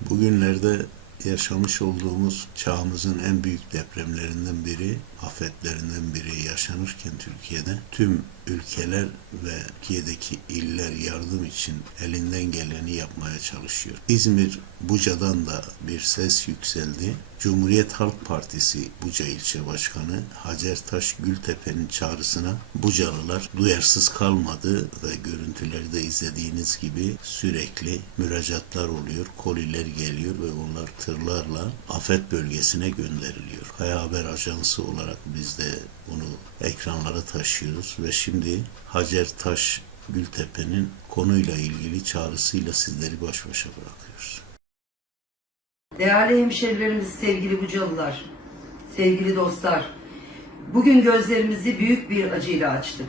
Bugünlerde yaşamış olduğumuz çağımızın en büyük depremlerinden biri, afetlerinden biri yaşanırken Türkiye'de tüm ülkeler ve Türkiye'deki iller yardım için elinden geleni yapmaya çalışıyor. İzmir Buca'dan da bir ses yükseldi. Cumhuriyet Halk Partisi Buca İlçe Başkanı Hacer Taş Gültepe'nin çağrısına Bucalılar duyarsız kalmadı ve görüntülerde izlediğiniz gibi sürekli müracaatlar oluyor, koliler geliyor ve bunlar tırlarla afet bölgesine gönderiliyor. Kaya Haber Ajansı olarak biz de bunu ekranlara taşıyoruz ve şimdi Hacer Taş Gültepe'nin konuyla ilgili çağrısıyla sizleri baş başa bırakıyoruz. Değerli hemşerilerimiz, sevgili Bucalılar, sevgili dostlar, bugün gözlerimizi büyük bir acıyla açtık.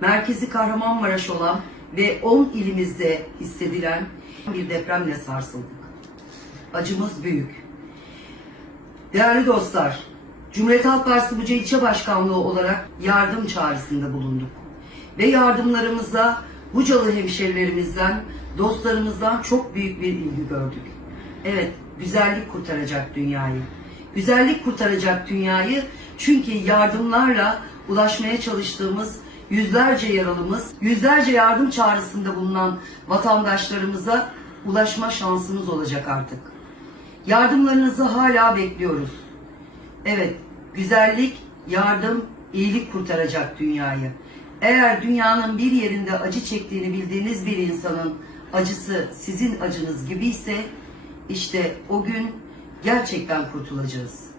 Merkezi Kahramanmaraş olan ve 10 ilimizde hissedilen bir depremle sarsıldık. Acımız büyük. Değerli dostlar, Cumhuriyet Halk Partisi Buca İlçe Başkanlığı olarak yardım çağrısında bulunduk. Ve yardımlarımıza Bucalı hemşerilerimizden, dostlarımızdan çok büyük bir ilgi gördük. Evet, güzellik kurtaracak dünyayı. Güzellik kurtaracak dünyayı çünkü yardımlarla ulaşmaya çalıştığımız yüzlerce yaralımız, yüzlerce yardım çağrısında bulunan vatandaşlarımıza ulaşma şansımız olacak artık. Yardımlarınızı hala bekliyoruz. Evet, güzellik, yardım, iyilik kurtaracak dünyayı. Eğer dünyanın bir yerinde acı çektiğini bildiğiniz bir insanın acısı sizin acınız gibiyse işte o gün gerçekten kurtulacağız.